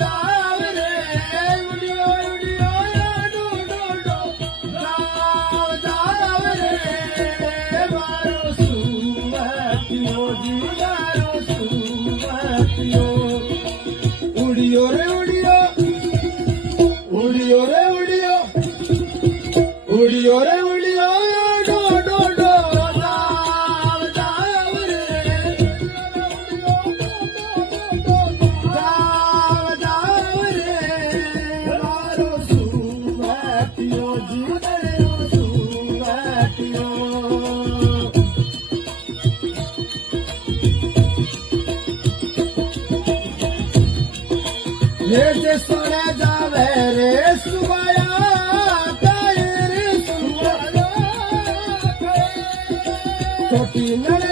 जाव रे उडियो उडियो dough dough dough जाव रे मारो सुमतियो जीवारो सुमतियो उडियो रे उडियो उडियो रे उडियो उडियो रे उडियो डो डो डो जाव रे जाव रे मारो सुमतियो जीवारो सुमतियो ये जे सोने जावे रे सुबाया काय रे सुबाया छोटी नळ